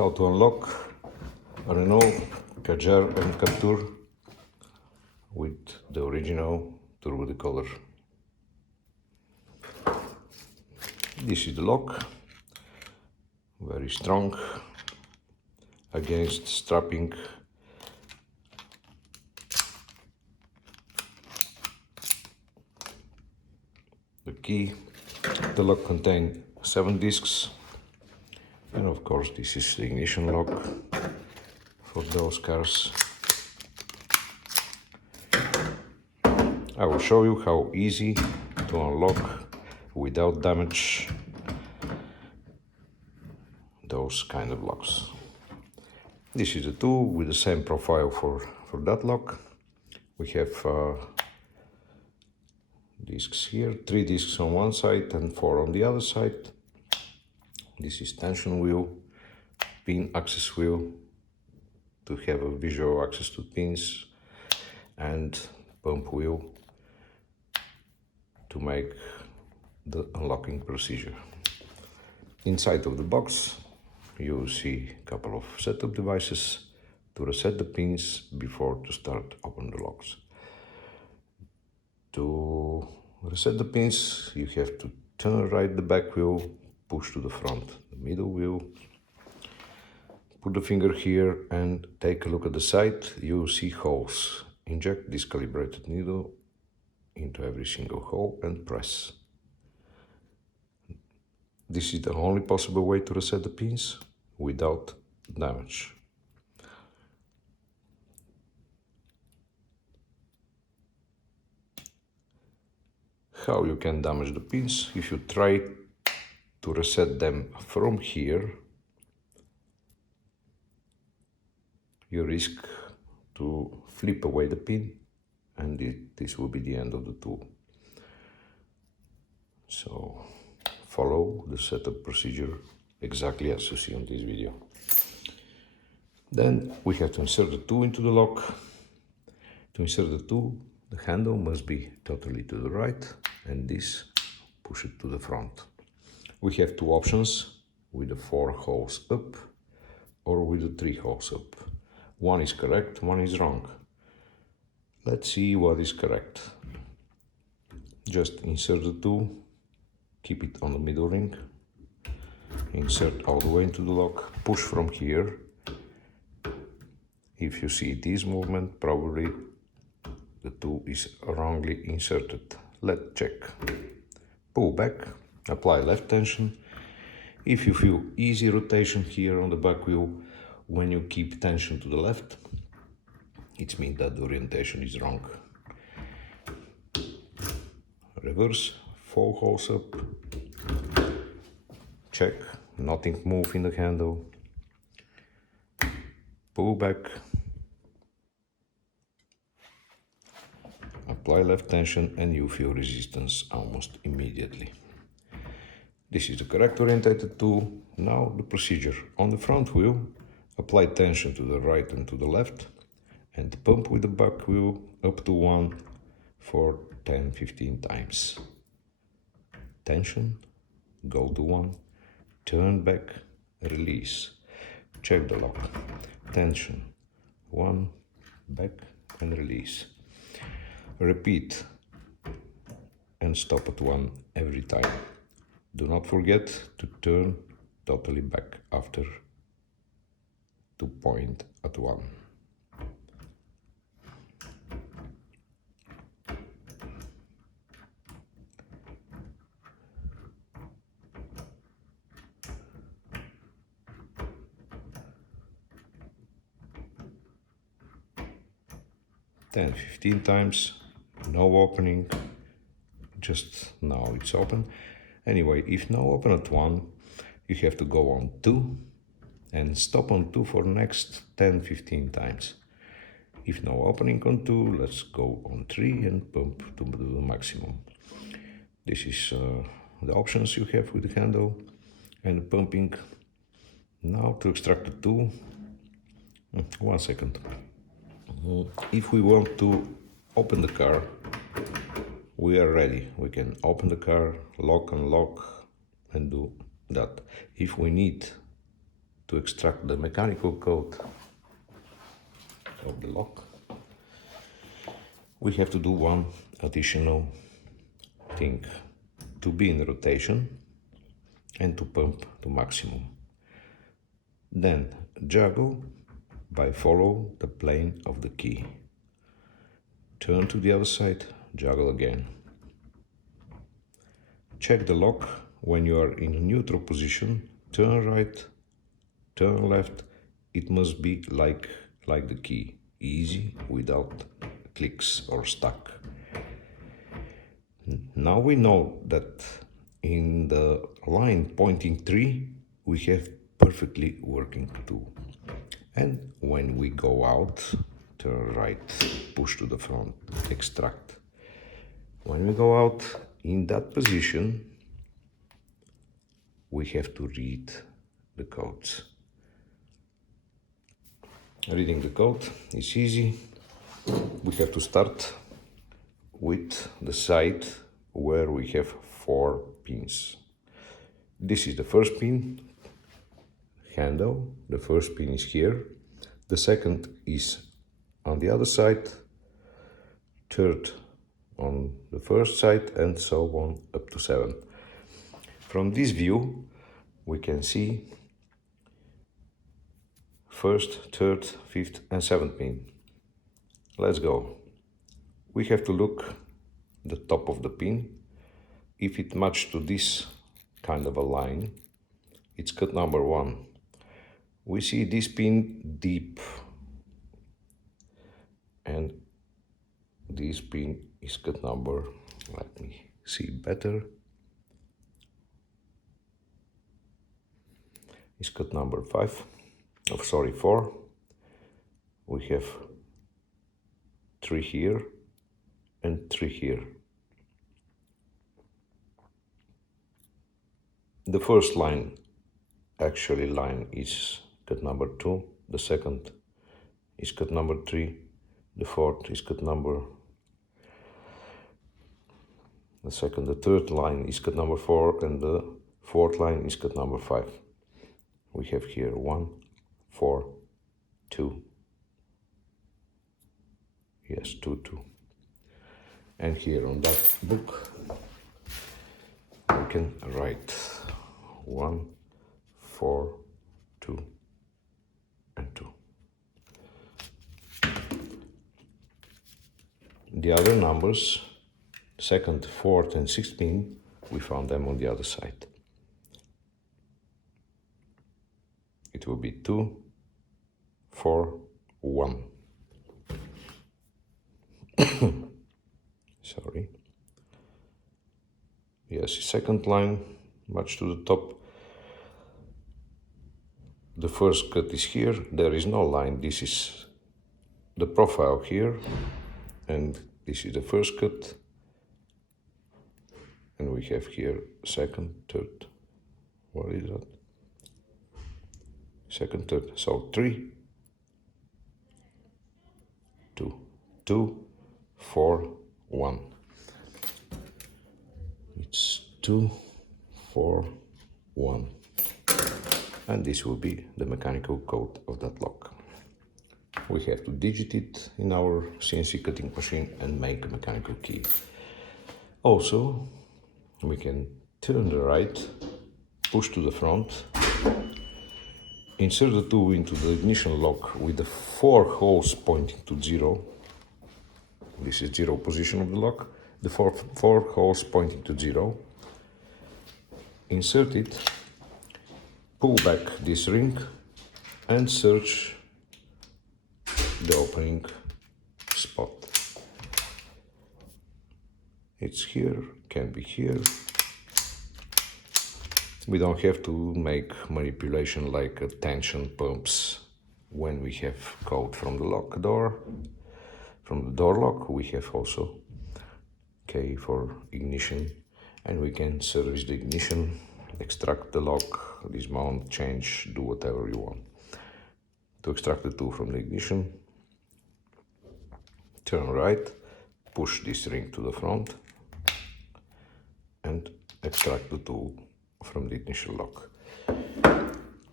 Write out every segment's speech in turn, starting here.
how to unlock a Renault Kadjar Captur with the original Turbo Decoder. This is the lock, very strong against strapping. The key. The lock contains 7 discs, and of course this is the ignition lock for those cars. I will show you how easy to unlock without damage those kind of locks. This is the tool with the same profile for that lock. We have discs here, 3 discs on one side and 4 on the other side. This is tension wheel, pin access wheel to have a visual access to pins, and pump wheel to make the unlocking procedure. Inside of the box you see a couple of setup devices to reset the pins before to start open the locks. To reset the pins you have to turn right the back wheel, push to the front the middle wheel, put the finger here and take a look at the side. You see holes. Inject this calibrated needle into every single hole and press. This is the only possible way to reset the pins without damage. How you can damage the pins? If you try to reset them from here, you risk to flip away the pin, and this will be the end of the tool. So follow the setup procedure exactly as you see on this video. Then we have to insert the tool into the lock. To insert the tool, the handle must be totally to the right, and this push it to the front. We have 2 options, with the 4 holes up or with the 3 holes up. One is correct, one is wrong. Let's see what is correct. Just insert the tool, keep it on the middle ring, insert all the way into the lock, push from here. If you see this movement, probably the tool is wrongly inserted. Let's check. Pull back, apply left tension. If you feel easy rotation here on the back wheel, when you keep tension to the left, it means that the orientation is wrong. Reverse, 4 holes up, check, nothing move in the handle, pull back, apply left tension, and you feel resistance almost immediately. This is the correct orientated tool. Now the procedure. On the front wheel, apply tension to the right and to the left, and pump with the back wheel up to 1 for 10-15 times. Tension, go to 1, turn back, release. Check the lock. Tension, 1, back and release. Repeat and stop at 1 every time. Do not forget to turn totally back after to point at 1. Then 15 times, no opening, just now it's open. Anyway, if no open at 1, you have to go on 2 and stop on 2 for next 10-15 times. If no opening on 2, let's go on 3 and pump to the maximum. This is the options you have with the handle and the pumping. Now to extract the tool, 1 second. If we want to open the car, we are ready. We can open the car, lock, unlock, and do that. If we need to extract the mechanical code of the lock, we have to do one additional thing: to be in rotation and to pump to maximum. Then juggle by follow the plane of the key. Turn to the other side, juggle again. Check the lock when you are in neutral position. Turn right, turn left. It must be like the key, easy, without clicks or stuck. Now we know that in the line pointing 3 we have perfectly working 2. And when we go out, turn right, push to the front, extract. When we go out in that position, we have to read the codes. Reading the code is easy. We have to start with the side where we have 4 pins. This is the first pin, handle. The first pin is here. The second is on the other side, third on the first side, and so on up to 7. From this view, we can see first, third, fifth, and 7th pin. Let's go. We have to look the top of the pin. If it matches to this kind of a line, it's cut number 1. We see this pin deep, and this pin is cut number, let me see better, is cut number 4. We have 3 here and 3 here. The first line is cut number 2, the second is cut number 3, the fourth is cut number, the third line is cut number 4, and the fourth line is cut number 5. We have here 1, 4, 2, yes, 2, 2. And here on that book, we can write 1, 4, 2, and 2. The other numbers, second, fourth, and 6th pin, we found them on the other side. It will be 2, 4, 1. Sorry. Yes, second line, much to the top. The first cut is here, there is no line, this is the profile here, and this is the first cut, and we have here second, third, what is that? Second, third, so 3, 2, 2, 4, 1. It's 2, 4, 1. And this will be the mechanical code of that lock. We have to digit it in our CNC cutting machine and make a mechanical key. Also, we can turn the right, push to the front, insert the tool into the ignition lock with the 4 holes pointing to 0. This is 0 position of the lock. The four holes pointing to 0. Insert it, pull back this ring, and search the opening spot. It's here, can be here. We don't have to make manipulation like tension pumps when we have code from the lock door. From the door lock, we have also key for ignition, and we can service the ignition, extract the lock, dismount, change, do whatever you want. To extract the tool from the ignition, turn right, push this ring to the front, and extract the tool from the ignition lock.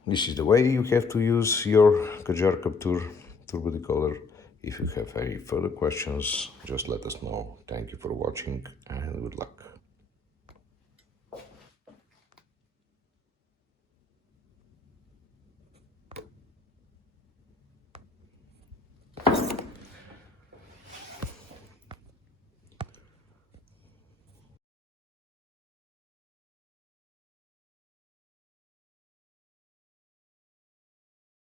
This is the way you have to use your Kadjar Captur Turbo Decoder. If you have any further questions, just let us know. Thank you for watching and good luck.